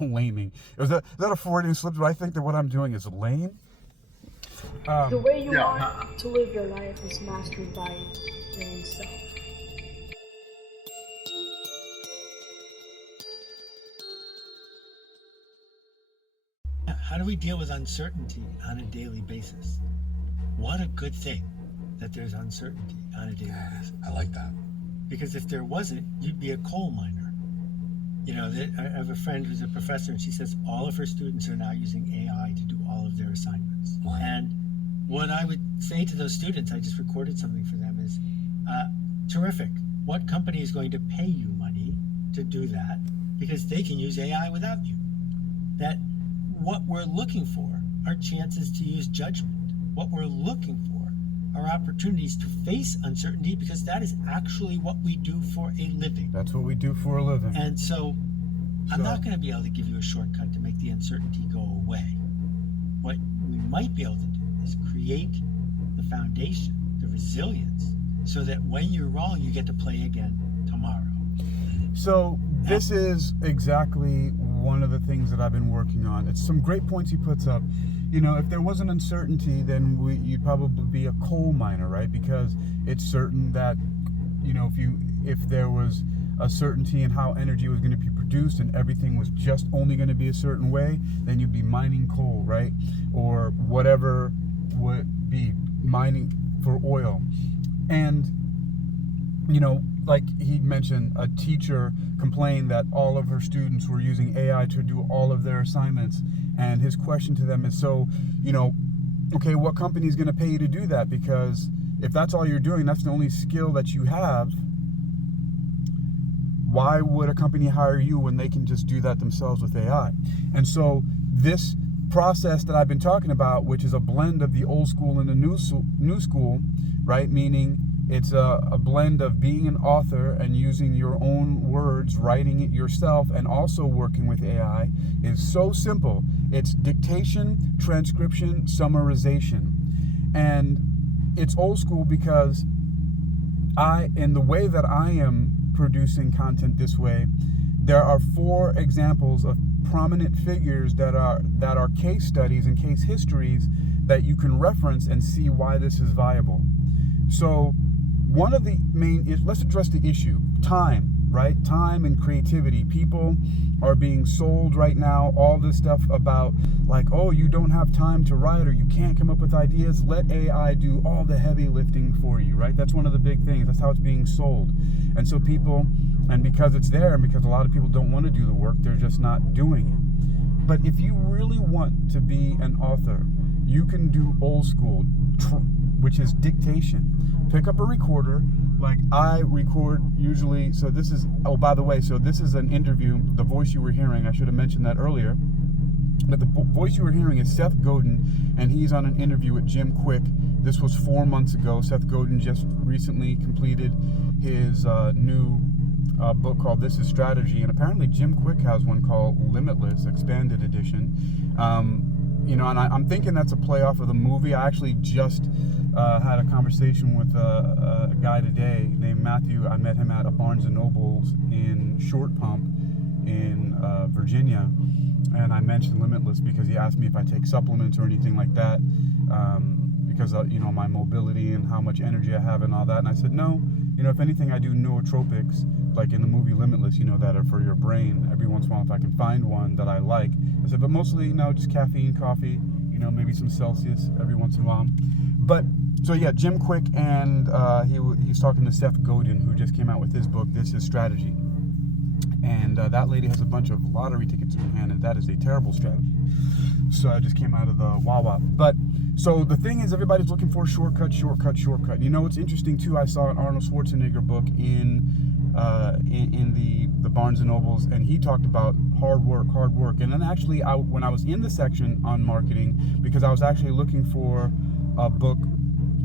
Laming. Is that a Freudian slip? Do I think that what I'm doing is lame? The way you Yeah. want to live your life is mastered by your own self. How do we deal with uncertainty on a daily basis? What a good thing that there's uncertainty on a daily basis. I like that. Because if there wasn't, you'd be a coal miner. You know, I have a friend who's a professor, and she says all of her students are now using AI to do all of their assignments. Wow. And what I would say to those students, I just recorded something for them, is terrific. What company is going to pay you money to do that? Because they can use AI without you. That what we're looking for are chances to use judgment. What we're looking for are opportunities to face uncertainty, because that is actually what we do for a living. That's what we do for a living. And so I'm not going to be able to give you a shortcut to make the uncertainty go away. What we might be able to do is create the foundation, the resilience, so that when you're wrong, you get to play again tomorrow. So this is exactly one of the things that I've been working on. It's some great points he puts up. You know, if there was an uncertainty, then you'd probably be a coal miner, right? Because it's certain that, you know, if there was a certainty in how energy was going to be produced and everything was just only going to be a certain way, then you'd be mining coal, right? Or whatever would be mining for oil. And, you know, like he mentioned, a teacher complained that all of her students were using AI to do all of their assignments. And his question to them is, so, you know, okay, what company is going to pay you to do that? Because if that's all you're doing, that's the only skill that you have, why would a company hire you when they can just do that themselves with AI? And so this process that I've been talking about, which is a blend of the old school and the new school, right? Meaning it's a blend of being an author and using your own words, writing it yourself, and also working with AI, is so simple. It's dictation, transcription, summarization. And it's old school because in the way that I am producing content this way, there are 4 examples of prominent figures that are case studies and case histories that you can reference and see why this is viable. So one of the main, let's address the issue, time, right? Time and creativity. People are being sold right now all this stuff about like, oh, you don't have time to write or you can't come up with ideas. Let AI do all the heavy lifting for you, right? That's one of the big things. That's how it's being sold. And so people, and because it's there and because a lot of people don't want to do the work, they're just not doing it. But if you really want to be an author, you can do old school, which is dictation. Pick up a recorder, like I record usually. So this is, oh, by the way, so this is an interview. The voice you were hearing, I should have mentioned that earlier. But the voice you were hearing is Seth Godin, and he's on an interview with Jim Kwik. This was 4 months ago. Seth Godin just recently completed his new book called This Is Strategy, and apparently Jim Kwik has one called Limitless, Expanded Edition. You know, and I'm thinking that's a play off of the movie. I actually just had a conversation with a guy today named Matthew. I met him at a Barnes & Noble's in Short Pump in Virginia, and I mentioned Limitless because he asked me if I take supplements or anything like that, because you know, my mobility and how much energy I have and all that. And I said, no, you know, if anything, I do nootropics, like in the movie Limitless, you know, that are for your brain. Every once in a while, if I can find one that I like. I said, but mostly, you know, just caffeine, coffee, you know, maybe some Celsius every once in a while. But, so yeah, Jim Kwik, and he's talking to Seth Godin, who just came out with his book, This Is Strategy. And that lady has a bunch of lottery tickets in her hand, and that is a terrible strategy. So I just came out of the Wawa. But, so the thing is, everybody's looking for a shortcut. You know, it's interesting too, I saw an Arnold Schwarzenegger book in the Barnes & Nobles, and he talked about hard work. And then actually, when I was in the section on marketing, because I was actually looking for a book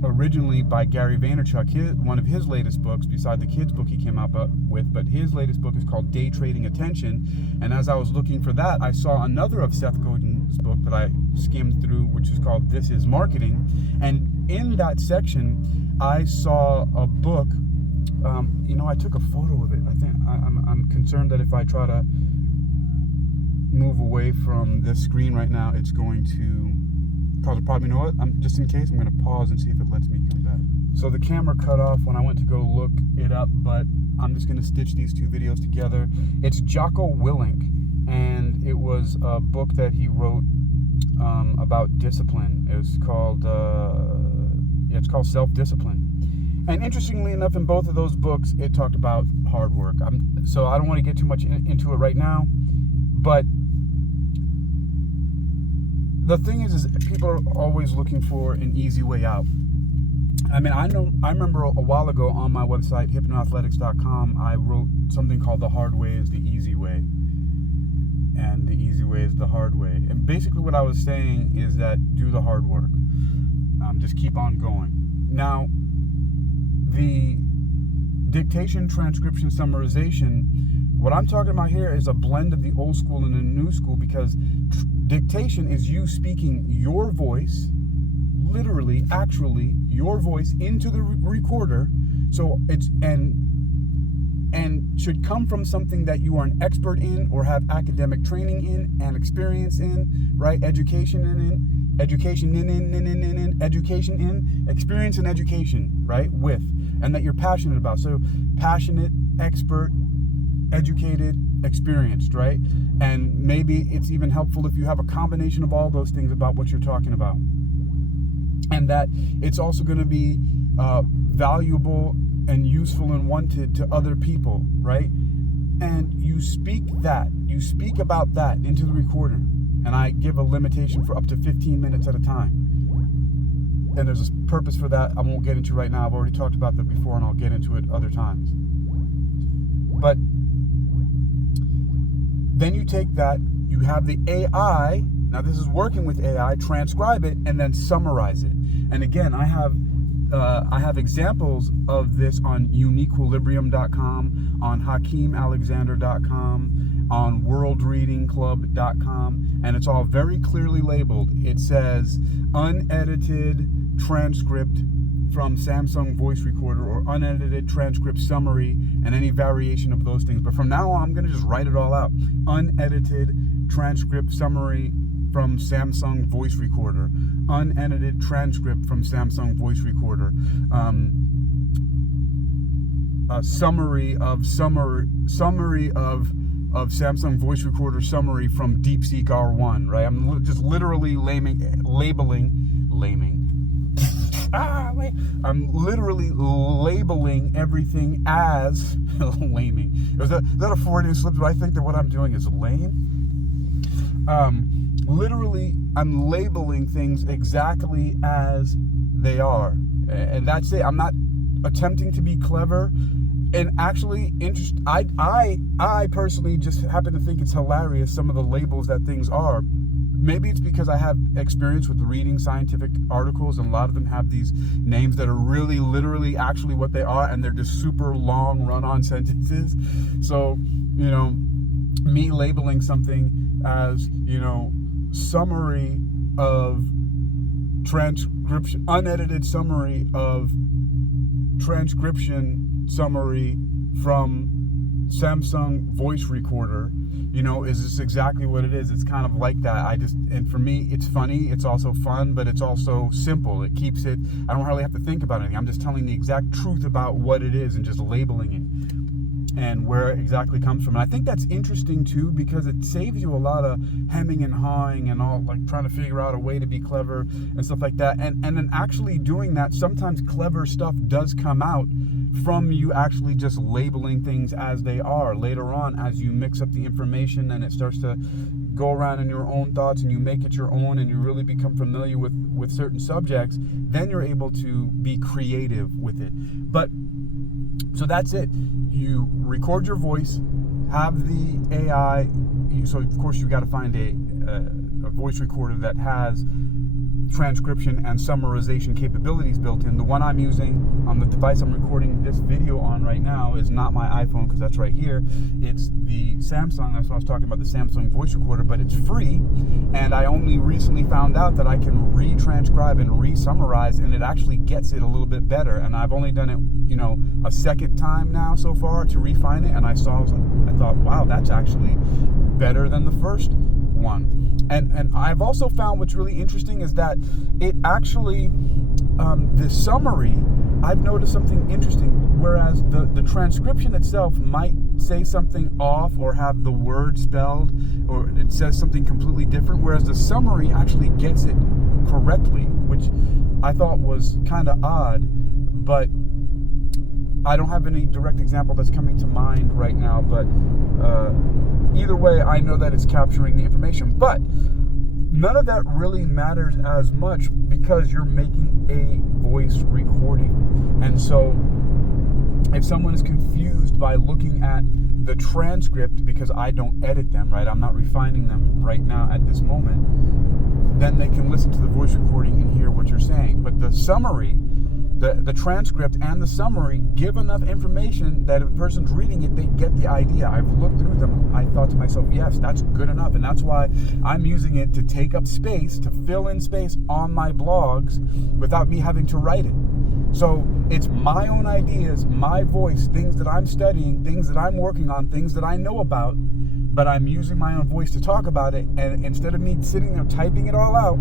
originally by Gary Vaynerchuk, one of his latest books, beside the kids book he came out with, but his latest book is called Day Trading Attention. And as I was looking for that, I saw another of Seth Godin's book that I skimmed through, which is called This Is Marketing. And in that section, I saw a book. You know, I took a photo of it. I think I'm concerned that if I try to move away from this screen right now, it's going to cause a problem. You know what? Just in case, I'm going to pause and see if it lets me come back. So the camera cut off when I went to go look it up, but I'm just going to stitch these two videos together. It's Jocko Willink, and it was a book that he wrote about discipline. It's called Self-Discipline. And interestingly enough, in both of those books, it talked about hard work. So I don't want to get too much into it right now, but the thing is people are always looking for an easy way out. I mean, I remember a while ago on my website, hypnoathletics.com, I wrote something called "The Hard Way is the Easy Way," and the easy way is the hard way. And basically what I was saying is that do the hard work. Just keep on going. Now, the dictation, transcription, summarization, what I'm talking about here is a blend of the old school and the new school, because dictation is you speaking your voice, literally, actually, your voice into the recorder. So it's and should come from something that you are an expert in or have academic training in and experience in, right? Education in, experience and education, right? With, and that you're passionate about. So passionate, expert, educated, experienced, right? And maybe it's even helpful if you have a combination of all those things about what you're talking about. And that it's also going to be valuable and useful and wanted to other people, right? And you speak about that into the recorder. And I give a limitation for up to 15 minutes at a time. And there's a purpose for that I won't get into right now. I've already talked about that before, and I'll get into it other times. But then you take that, you have the AI, now this is working with AI, transcribe it, and then summarize it. And again, I have examples of this on uniquequilibrium.com, on hakeemalexander.com, on worldreadingclub.com, and it's all very clearly labeled. It says unedited transcript from Samsung voice recorder, or unedited transcript summary, and any variation of those things. But from now on, I'm going to just write it all out. Unedited transcript summary from Samsung voice recorder, unedited transcript from Samsung voice recorder, a summary of Samsung voice recorder summary from DeepSeek R1, right? I'm just literally I'm literally labeling everything as laming. Is that a Freudian slip? Do I think that what I'm doing is lame? Literally, I'm labeling things exactly as they are, and that's it. I'm not attempting to be clever. And actually, I personally just happen to think it's hilarious, some of the labels that things are. Maybe it's because I have experience with reading scientific articles, and a lot of them have these names that are really literally actually what they are, and they're just super long run-on sentences. So, me labeling something as, summary of transcription, unedited summary of transcription summary from Samsung voice recorder, is this exactly what it is? It's kind of like that. And for me, it's funny, it's also fun, but it's also simple. It keeps it, I don't really have to think about anything. I'm just telling the exact truth about what it is and just labeling it and where it exactly comes from. And I think that's interesting too, because it saves you a lot of hemming and hawing and all, like trying to figure out a way to be clever and stuff like that. And then actually doing that, sometimes clever stuff does come out from you actually just labeling things as they are. Later on, as you mix up the information and it starts to go around in your own thoughts and you make it your own and you really become familiar with certain subjects, then you're able to be creative with it. But so that's it. You record your voice, have the AI. So of course you got to find a voice recorder that has transcription and summarization capabilities built in. The one I'm using on the device I'm recording this video on right now is not my iPhone, because that's right here. It's the Samsung. That's what I was talking about, the Samsung voice recorder, but it's free. And I only recently found out that I can re-transcribe and re-summarize, and it actually gets it a little bit better. And I've only done it, a second time now so far to refine it. And I thought, wow, that's actually better than the first one. And I've also found what's really interesting is that it actually, the summary, I've noticed something interesting. Whereas the transcription itself might say something off or have the word spelled, or it says something completely different, whereas the summary actually gets it correctly, which I thought was kind of odd, but I don't have any direct example that's coming to mind right now, but either way, I know that it's capturing the information. But none of that really matters as much because you're making a voice recording. And so if someone is confused by looking at the transcript, because I don't edit them, right? I'm not refining them right now at this moment, then they can listen to the voice recording and hear what you're saying. But the summary, the transcript and the summary give enough information that if a person's reading it, they get the idea. I've looked through them. I thought to myself, yes, that's good enough. And that's why I'm using it to take up space, to fill in space on my blogs without me having to write it. So it's my own ideas, my voice, things that I'm studying, things that I'm working on, things that I know about, but I'm using my own voice to talk about it. And instead of me sitting there typing it all out,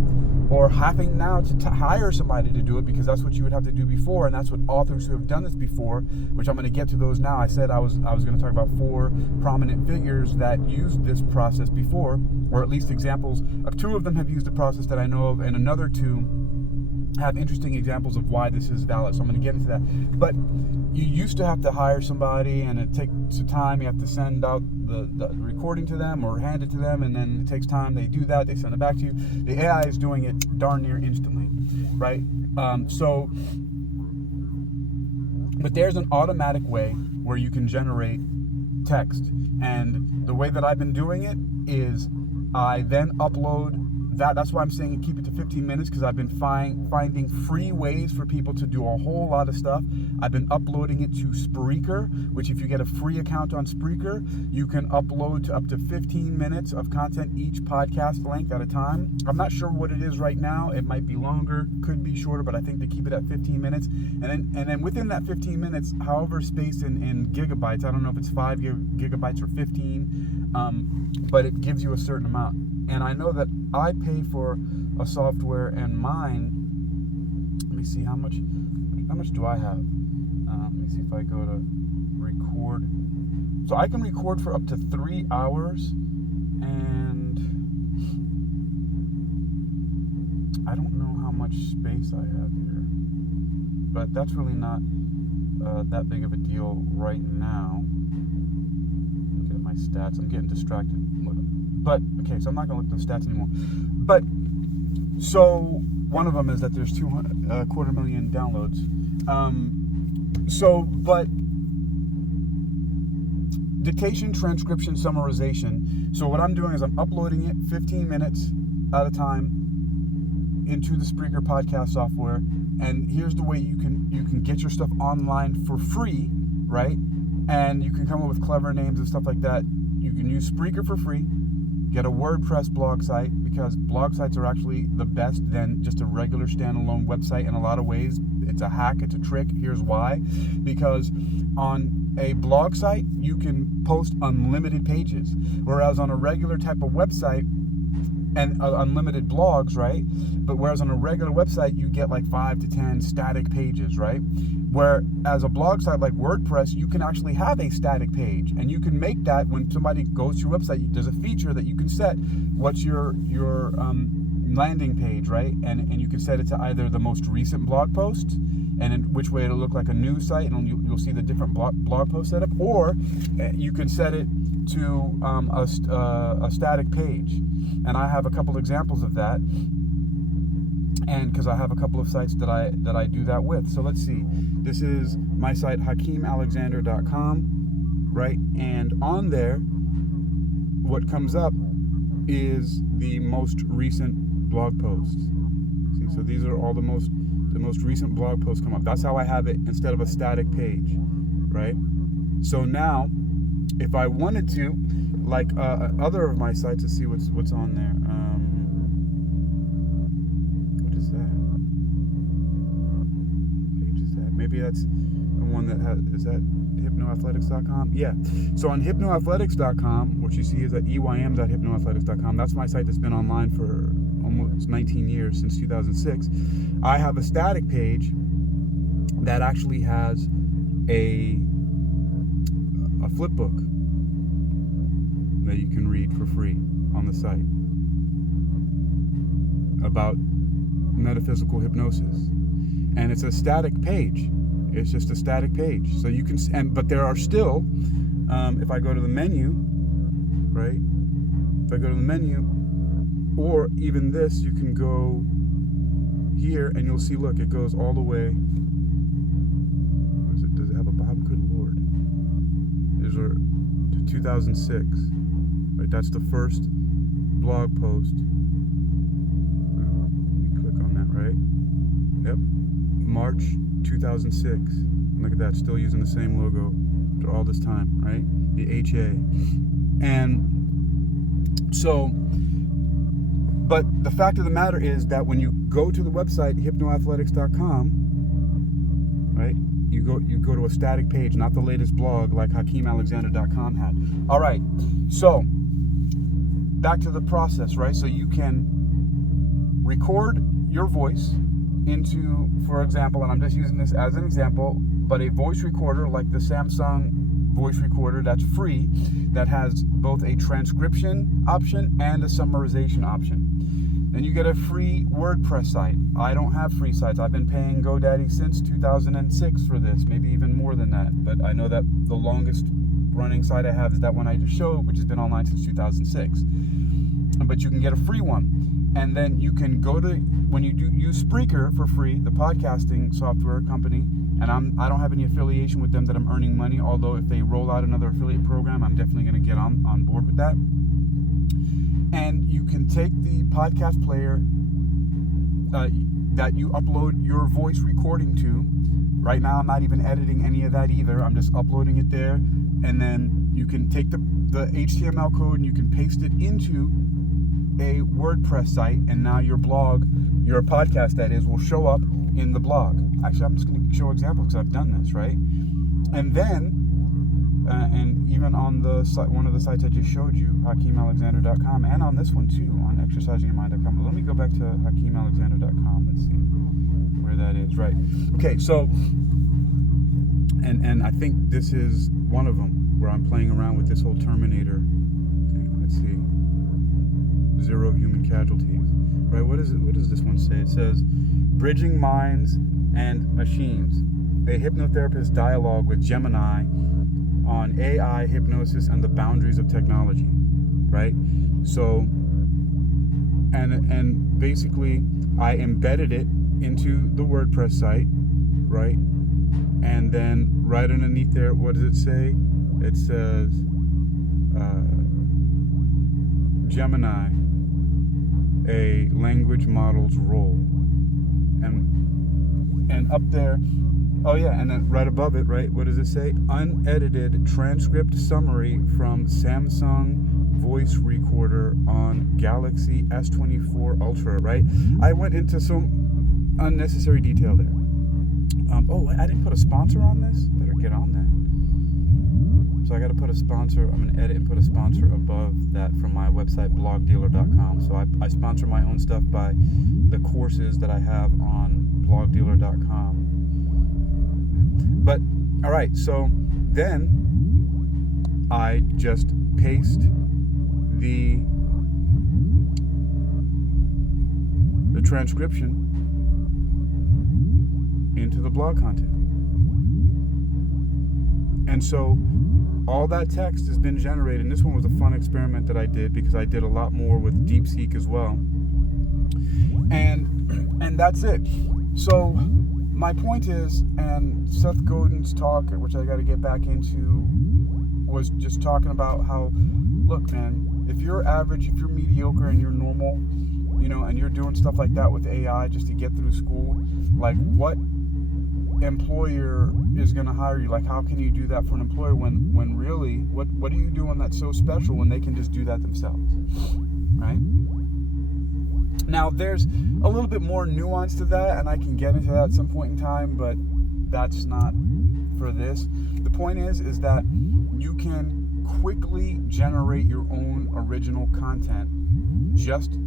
or having now to hire somebody to do it, because that's what you would have to do before, and that's what authors who have done this before, which I'm going to get to those now. I said I was going to talk about 4 prominent figures that used this process before, or at least examples of 2 of them have used the process that I know of, and another 2 have interesting examples of why this is valid. So I'm going to get into that. But you used to have to hire somebody, and it takes time. You have to send out the recording to them or hand it to them, and then it takes time. They do that. They send it back to you. The AI is doing it darn near instantly, right? But there's an automatic way where you can generate text. And the way that I've been doing it is I then upload that. That's why I'm saying keep it to 15 minutes, because I've been finding free ways for people to do a whole lot of stuff. I've been uploading it to Spreaker, which if you get a free account on Spreaker, you can upload to up to 15 minutes of content each podcast length at a time. I'm not sure what it is right now. It might be longer, could be shorter, but I think they keep it at 15 minutes. And then within that 15 minutes, however spaced in gigabytes, I don't know if it's 5 gigabytes or 15, but it gives you a certain amount. And I know that I pay for a software, and mine, let me see, how much do I have? Let me see if I go to record. So I can record for up to 3 hours, and I don't know how much space I have here, but that's really not that big of a deal right now. Look at my stats. I'm getting distracted. But, okay, so I'm not going to look at the stats anymore. But, so, one of them is that there's 250,000 downloads. But, dictation, transcription, summarization. So what I'm doing is I'm uploading it 15 minutes at a time into the Spreaker podcast software. And here's the way you can get your stuff online for free, right? And you can come up with clever names and stuff like that. You can use Spreaker for free. Get a WordPress blog site, because blog sites are actually the best than just a regular standalone website in a lot of ways. It's a hack, it's a trick. Here's why. Because on a blog site, you can post unlimited pages, whereas on a regular type of website, and unlimited blogs, right? But whereas on a regular website, you get like 5 to 10 static pages, right? Whereas a blog site like WordPress, you can actually have a static page, and you can make that when somebody goes to your website. There's a feature that you can set what's your landing page, right? And you can set it to either the most recent blog post, and in which way it'll look like a news site, and you'll see the different blog post setup, or you can set it to a static page. And I have a couple examples of that, and because I have a couple of sites that I do that with. So let's see. This is my site, HakeemAlexander.com, right? And on there, what comes up is the most recent blog posts. See, so these are all the most recent blog posts come up. That's how I have it instead of a static page, right? So now, if I wanted to, like other of my sites, to see what's on there. What is that? Page is that? Maybe that's the one that is that hypnoathletics.com? Yeah. So on hypnoathletics.com, what you see is at eym.hypnoathletics.com. That's my site that's been online for almost 19 years, since 2006. I have a static page that actually has a flip book that you can read for free on the site about metaphysical hypnosis. And it's a static page. It's just a static page. So you can, but there are still, if I go to the menu, right? If I go to the menu, or even this, you can go here and you'll see, look, it goes all the way. Does it have a Bob? Good Lord. These are to 2006. Right, that's the first blog post. Click on that, right? Yep. March 2006. Look at that, still using the same logo after all this time, right? The HA. And so, but the fact of the matter is that when you go to the website hypnoathletics.com, right? You go to a static page, not the latest blog like HakeemAlexander.com had. All right. So, back to the process, right? So you can record your voice into, for example, and I'm just using this as an example, but a voice recorder like the Samsung voice recorder that's free, that has both a transcription option and a summarization option. Then you get a free WordPress site. I don't have free sites. I've been paying GoDaddy since 2006 for this, maybe even more than that. But I know that the longest running site I have is that one I just showed, which has been online since 2006. But you can get a free one. And then you can go to, when you do use Spreaker for free, the podcasting software company, and I don't have any affiliation with them that I'm earning money, although if they roll out another affiliate program, I'm definitely going to get on board with that. And you can take the podcast player that you upload your voice recording to. Right now, I'm not even editing any of that either. I'm just uploading it there. And then you can take the HTML code and you can paste it into a WordPress site. And now your blog, your podcast that is, will show up in the blog. Actually, I'm just going to show examples because I've done this, right? And then, and even on the site, one of the sites I just showed you, HakeemAlexander.com, and on this one too, on ExercisingYourMind.com. But let me go back to HakeemAlexander.com. Let's see where that is. Right. Okay. So, and I think this is one of them where I'm playing around with this whole Terminator thing. Let's see. 0 human casualties. Right. What is it? What does this one say? It says, "Bridging minds and machines: a hypnotherapist dialogue with Gemini on AI, hypnosis, and the boundaries of technology," right? So, and basically, I embedded it into the WordPress site, right? And then right underneath there, what does it say? It says, Gemini, a language model's role. And up there, oh yeah, and then right above it, right, what does it say? Unedited transcript summary from Samsung voice recorder on Galaxy S24 Ultra, right? I went into some unnecessary detail there. Oh, I didn't put a sponsor on this? Better get on that. So I got to put a sponsor. I'm going to edit and put a sponsor above that from my website, blogdealer.com. So I sponsor my own stuff by the courses that I have on blogdealer.com. But, all right, so then I just paste the transcription into the blog content. And so all that text has been generated. And this one was a fun experiment that I did because I did a lot more with DeepSeek as well. And that's it. So my point is, and Seth Godin's talk, which I got to get back into, was just talking about how, look, man, if you're average, if you're mediocre and you're normal, you know, and you're doing stuff like that with AI just to get through school, like what employer is going to hire you? Like, how can you do that for an employer when really, what are you doing that's so special when they can just do that themselves, right? Now, there's a little bit more nuance to that, and I can get into that at some point in time, but that's not for this. The point is that you can quickly generate your own original content just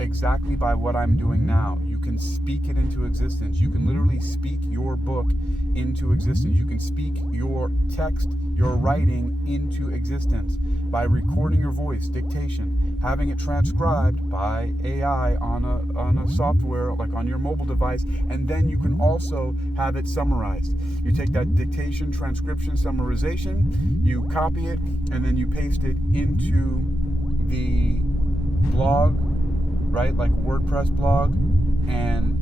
exactly by what I'm doing now. You can speak it into existence. You can literally speak your book into existence. You can speak your text, your writing into existence by recording your voice, dictation, having it transcribed by AI on a software like on your mobile device, and then you can also have it summarized. You take that dictation, transcription, summarization, you copy it, and then you paste it into the blog, right, like WordPress blog, and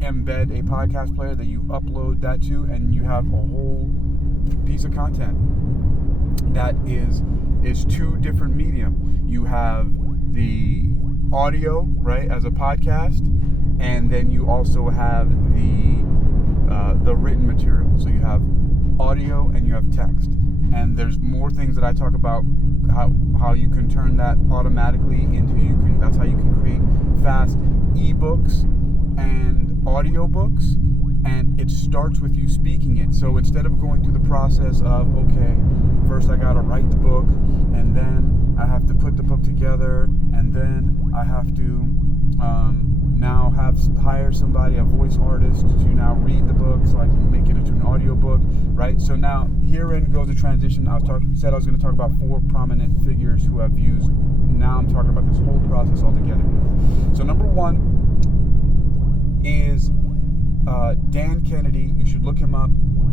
embed a podcast player that you upload that to, and you have a whole piece of content that is two different medium. You have the audio, right, as a podcast, and then you also have the written material. So you have audio and you have text, and there's more things that I talk about how you can turn that automatically into that's how you can create fast ebooks and audiobooks, and it starts with you speaking it. So instead of going through the process of, okay, first I gotta write the book, and then I have to put the book together, and then I have to now hire somebody, a voice artist, to now read the book so I can make it into an audiobook, right? So now herein goes the transition. I said I was going to talk about 4 prominent figures who have used. Now I'm talking about this whole process altogether. So number 1 is Dan Kennedy. You should look him up.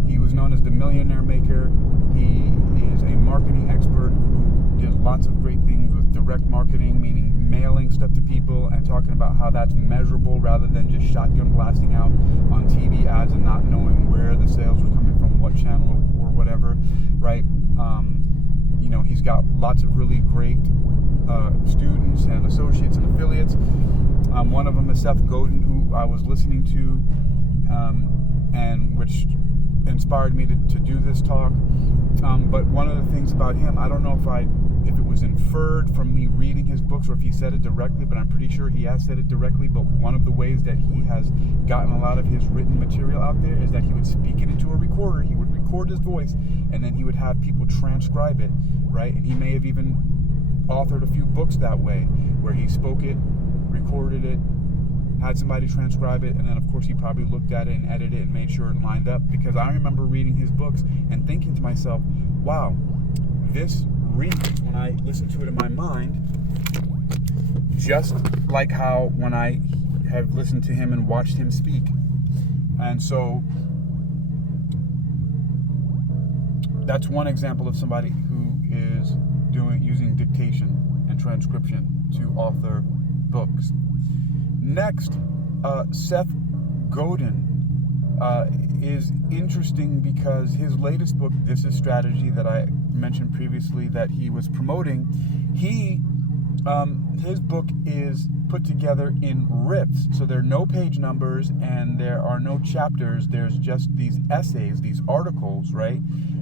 He was known as the Millionaire Maker. He is a marketing expert who did lots of great things with direct marketing, meaning mailing stuff to people and talking about how that's measurable rather than just shotgun blasting out on TV ads and not knowing where the sales were coming from, what channel or whatever, right? He's got lots of really great students and associates and affiliates. One of them is Seth Godin, who I was listening to, and which inspired me to do this talk. But one of the things about him, I don't know if it was inferred from me reading his books or if he said it directly, but I'm pretty sure he has said it directly. But one of the ways that he has gotten a lot of his written material out there is that he would speak it into a recorder. He would record his voice, and then he would have people transcribe it, right? And he may have even authored a few books that way, where he spoke it, recorded it, had somebody transcribe it, and then of course he probably looked at it and edited it and made sure it lined up. Because I remember reading his books and thinking to myself, wow, this reads, when I listen to it in my mind, just like how when I have listened to him and watched him speak. And so that's one example of somebody who is using dictation and transcription to author books. Next, Seth Godin is interesting because his latest book, This Is Strategy, that I mentioned previously that he was promoting, his book is put together in riffs. So there are no page numbers and there are no chapters. There's just these essays, these articles, right,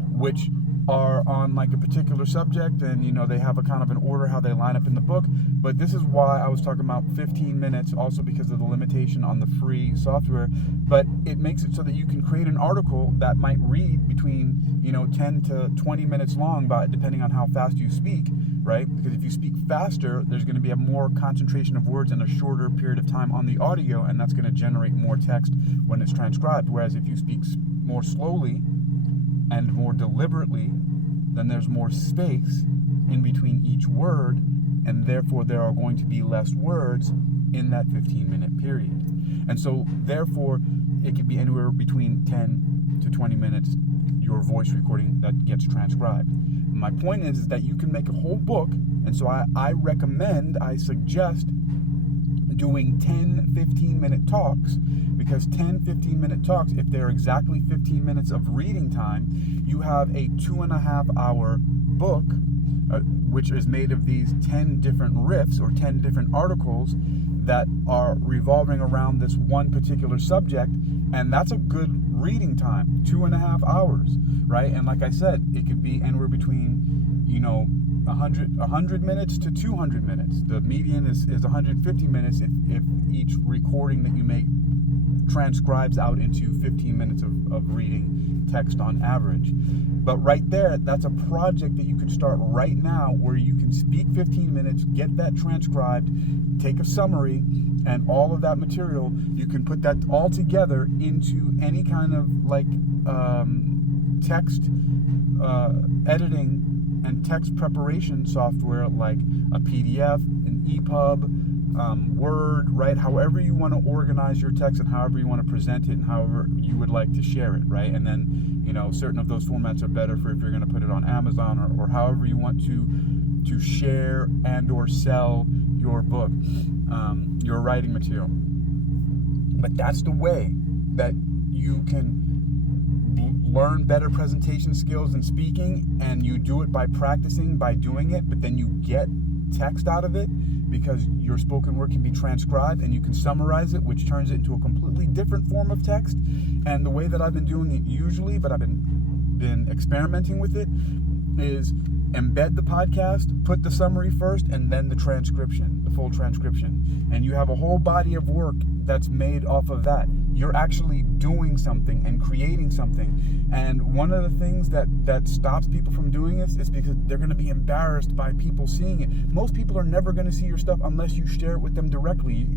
which are on like a particular subject, and they have a kind of an order how they line up in the book. But this is why I was talking about 15 minutes, also because of the limitation on the free software. But it makes it so that you can create an article that might read between 10 to 20 minutes long, depending on how fast you speak, right? Because if you speak faster, there's going to be a more concentration of words in a shorter period of time on the audio, and that's going to generate more text when it's transcribed. Whereas if you speak more slowly and more deliberately, then there's more space in between each word, and therefore there are going to be less words in that 15-minute period. And so therefore it could be anywhere between 10 to 20 minutes, your voice recording that gets transcribed. My point is that you can make a whole book, and so I suggest doing 10-15-minute talks, because 10-15-minute talks, if they're exactly 15 minutes of reading time, you have a 2.5-hour book, which is made of these 10 different riffs or 10 different articles that are revolving around this one particular subject, and that's a good reading time, 2.5 hours, right? And like I said, it could be anywhere between 100 minutes to 200 minutes. The median is 150 minutes if each recording that you make transcribes out into 15 minutes of reading text on average. But right there, that's a project that you can start right now where you can speak 15 minutes, get that transcribed, take a summary, and all of that material, you can put that all together into any kind of like text editing and text preparation software like a PDF, an EPUB, Word, right? However you want to organize your text and however you want to present it and however you would like to share it, right? And then, you know, certain of those formats are better for if you're going to put it on Amazon or however you want to share and or sell your book, your writing material. But that's the way that you can learn better presentation skills and speaking, and you do it by practicing, by doing it, but then you get text out of it because your spoken word can be transcribed and you can summarize it, which turns it into a completely different form of text. And the way that I've been doing it usually, but I've been experimenting with it, is embed the podcast, put the summary first, and then the transcription, the full transcription. And you have a whole body of work that's made off of that. You're actually doing something and creating something. And one of the things that stops people from doing this is because they're going to be embarrassed by people seeing it. Most people are never going to see your stuff unless you share it with them directly.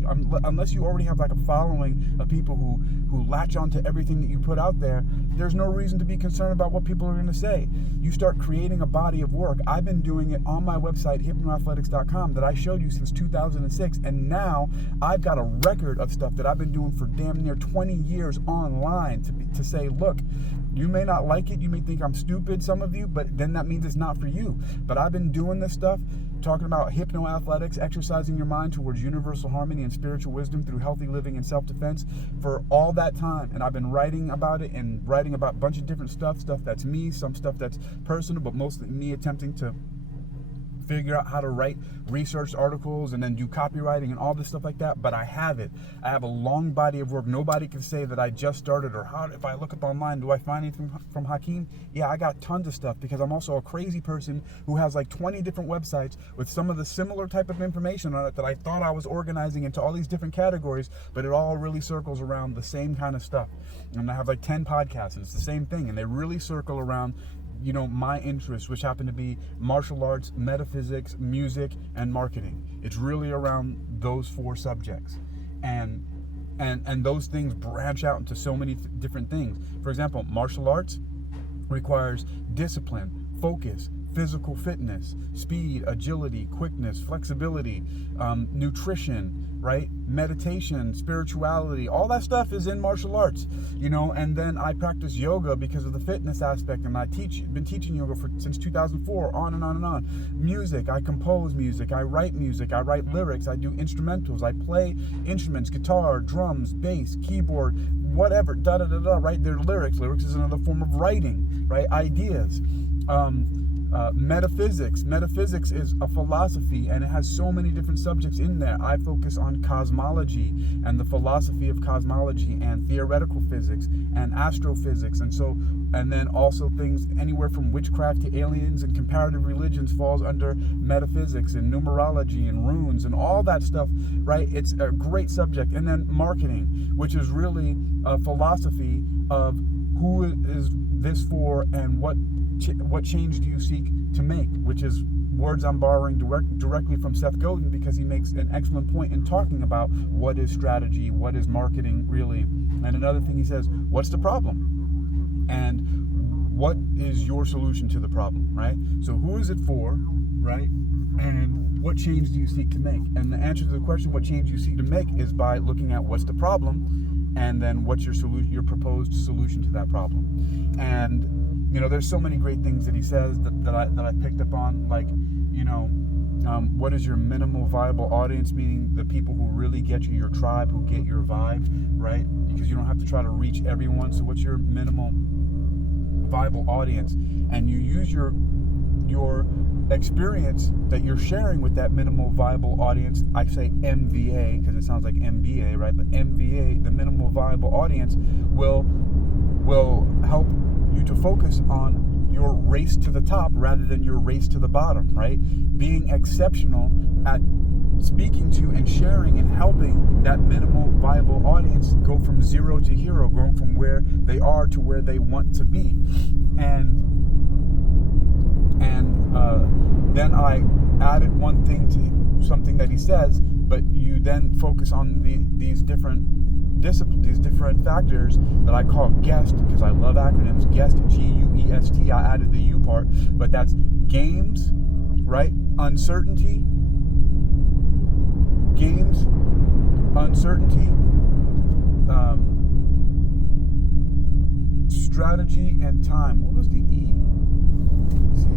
Unless you already have like a following of people who latch onto everything that you put out there, there's no reason to be concerned about what people are going to say. You start creating a body of work. I've been doing it on my website, hypnoathletics.com, that I showed you since 2006. And now I've got a record of stuff that I've been doing for damn near 20 years online to say, look, you may not like it, you may think I'm stupid, some of you, but then that means it's not for you. But I've been doing this stuff, talking about hypnoathletics, exercising your mind towards universal harmony and spiritual wisdom through healthy living and self-defense for all that time. And I've been writing about it and writing about a bunch of different stuff that's me, some stuff that's personal, but mostly me attempting to figure out how to write research articles and then do copywriting and all this stuff like that. But I have it. I have a long body of work. Nobody can say that I just started, or how, if I look up online, do I find anything from Hakeem? Yeah, I got tons of stuff because I'm also a crazy person who has like 20 different websites with some of the similar type of information on it that I thought I was organizing into all these different categories, but it all really circles around the same kind of stuff. And I have like 10 podcasts and it's the same thing, and they really circle around, you know, my interests, which happen to be martial arts, metaphysics, music, and marketing. It's really around those four subjects. And those things branch out into so many different things. For example, martial arts requires discipline, focus, physical fitness, speed, agility, quickness, flexibility, nutrition, right? Meditation, spirituality, all that stuff is in martial arts, you know. And then I practice yoga because of the fitness aspect, and been teaching yoga since 2004, on and on and on. Music, I compose music, I write lyrics, I do instrumentals, I play instruments, guitar, drums, bass, keyboard, whatever, right? They're lyrics. Lyrics is another form of writing, right? Ideas. Metaphysics is a philosophy, and it has so many different subjects in there. I focus on cosmology and the philosophy of cosmology and theoretical physics and astrophysics, and then also things anywhere from witchcraft to aliens and comparative religions falls under metaphysics, and numerology and runes and all that stuff, right? It's a great subject. And then marketing, which is really a philosophy of who is this for and what change do you seek to make, which is words I'm borrowing directly from Seth Godin, because he makes an excellent point in talking about what is strategy, what is marketing really. And another thing he says, what's the problem? And what is your solution to the problem, right? So who is it for, right? And what change do you seek to make? And the answer to the question, what change you seek to make, is by looking at what's the problem, and then what's your solution, your proposed solution to that problem. And you know, there's so many great things that he says that I picked up on, like, you know, what is your minimal viable audience, meaning the people who really get you, your tribe, who get your vibe, right? Because you don't have to try to reach everyone. So what's your minimal viable audience? And you use your experience that you're sharing with that minimal viable audience. I say MVA because it sounds like MBA, right? But MVA, the minimal viable audience, will help you to focus on your race to the top rather than your race to the bottom, right? Being exceptional at speaking to and sharing and helping that minimal viable audience go from 0 to hero, going from where they are to where they want to be. And then I added one thing to something that he says, but you then focus on these different disciplines, these different factors that I call GUEST, because I love acronyms. GUEST, GUEST. I added the U part, but that's games, right? Uncertainty, games, uncertainty, strategy, and time. What was the E? See,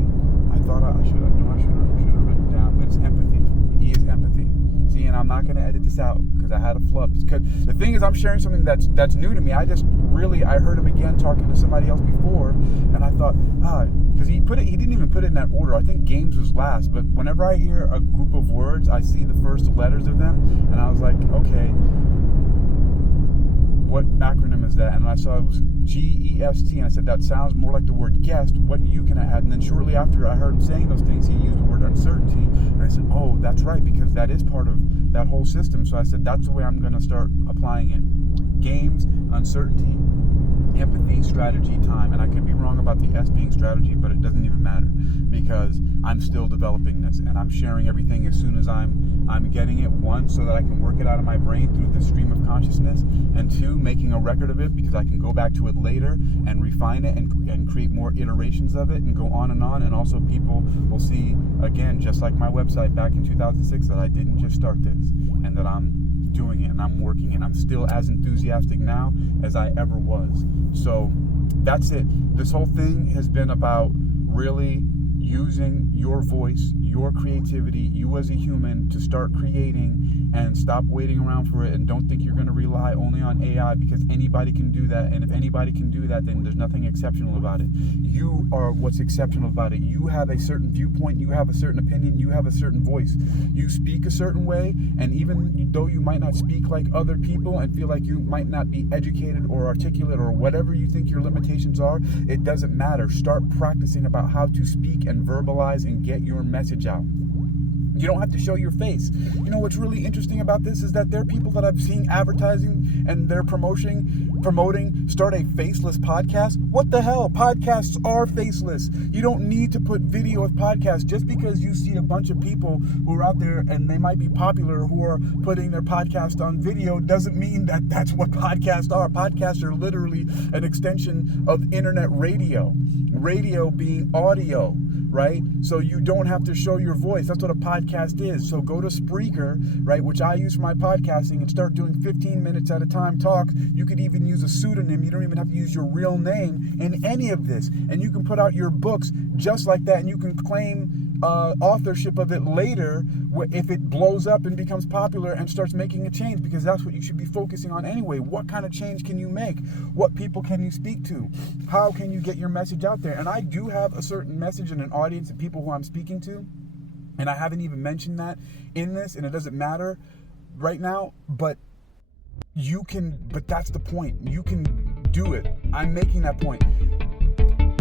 I thought I should have written down, but it's empathy. The E is empathy. See, and I'm not going to edit this out because I had a flub. Because the thing is, I'm sharing something that's new to me. I heard him again talking to somebody else before, and I thought, because he didn't even put it in that order. I think games was last, but whenever I hear a group of words, I see the first letters of them, and I was like, okay, what acronym is that? And I saw it was GEST, and I said, that sounds more like the word guest. What you can add? And then shortly after I heard him saying those things, he used the word uncertainty, and I said, oh, that's right, because that is part of that whole system. So I said, that's the way I'm going to start applying it. Games, uncertainty, empathy, strategy, time. And I could be wrong about the S being strategy, but it doesn't even matter, because I'm still developing this, and I'm sharing everything as soon as I'm getting it. One, so that I can work it out of my brain through the stream of consciousness, and two, making a record of it, because I can go back to it later and refine it and create more iterations of it and go on. And also people will see, again, just like my website back in 2006, that I didn't just start this, and that I'm doing it and I'm working, and I'm still as enthusiastic now as I ever was. So that's it. This whole thing has been about really using your voice, your creativity, you as a human, to start creating, and stop waiting around for it, and don't think you're going to rely only on AI, because anybody can do that. And if anybody can do that, then there's nothing exceptional about it. You are what's exceptional about it. You have a certain viewpoint, you have a certain opinion, you have a certain voice. You speak a certain way, and even though you might not speak like other people and feel like you might not be educated or articulate or whatever you think your limitations are, it doesn't matter. Start practicing about how to speak and verbalize and get your message out. You don't have to show your face. You know what's really interesting about this is that there are people that I've seen advertising and they're promoting start a faceless podcast. What the hell? Podcasts are faceless. You don't need to put video with podcasts. Just because you see a bunch of people who are out there and they might be popular who are putting their podcast on video doesn't mean that that's what podcasts are. Podcasts are literally an extension of internet radio. Radio being audio, right? So you don't have to show your voice. That's what a podcast is. So go to Spreaker, right, which I use for my podcasting, and start doing 15 minutes at a time talk. You could even use a pseudonym. You don't even have to use your real name in any of this. And you can put out your books just like that, and you can claim authorship of it later if it blows up and becomes popular and starts making a change, because that's what you should be focusing on anyway. What kind of change can you make? What people can you speak to? How can you get your message out there? And I do have a certain message and an audience of people who I'm speaking to, and I haven't even mentioned that in this, and it doesn't matter right now, but that's the point. You can do it. I'm making that point,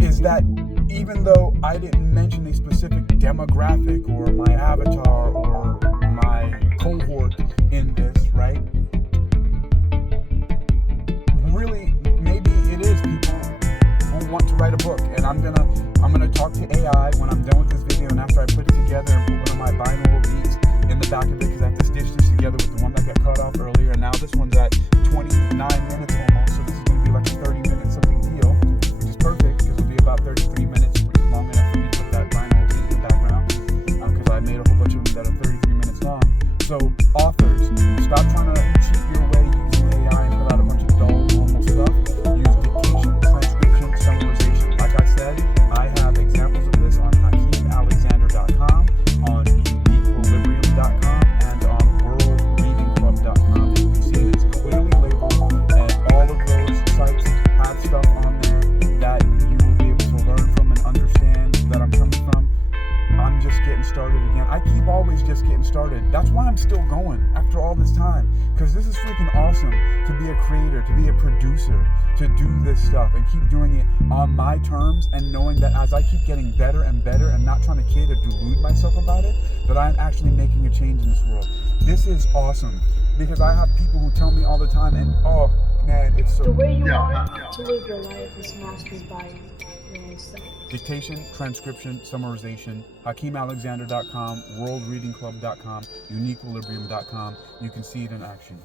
is that even though I didn't mention a specific demographic or my avatar or my cohort in this, right? Really, maybe it is people who want to write a book, and I'm gonna talk to AI when I'm done with this video, and after I put it together and put one of my binaural beats in the back of it, because I have to stitch this together with the one that got cut off earlier, and now this one's at 29 minutes almost, so this is gonna be like a 30-minute something deal, which is perfect, because it'll be about 33 minutes, which is long enough for me to put that binaural beat in the background, because I made a whole bunch of them that are 33 minutes long. So authors, stop trying to cheat your way using AI and put out a bunch of dull, normal stuff. Use dictation, transcription, summarization. Like I said, I have examples of this on HakeemAlexander.com, on UniqueEquilibrium.com, and on WorldReadingClub.com. You can see it's clearly labeled, and all I'm still going after all this time, because this is freaking awesome to be a creator, to be a producer, to do this stuff and keep doing it on my terms, and knowing that as I keep getting better and better and not trying to kid or delude myself about it, that I'm actually making a change in this world. This is awesome, because I have people who tell me all the time, and oh man, it's so... The way you want to live your life is mastered by your own self. Dictation, transcription, summarization, HakeemAlexander.com, WorldReadingClub.com, UniqueEquilibrium.com. You can see it in action.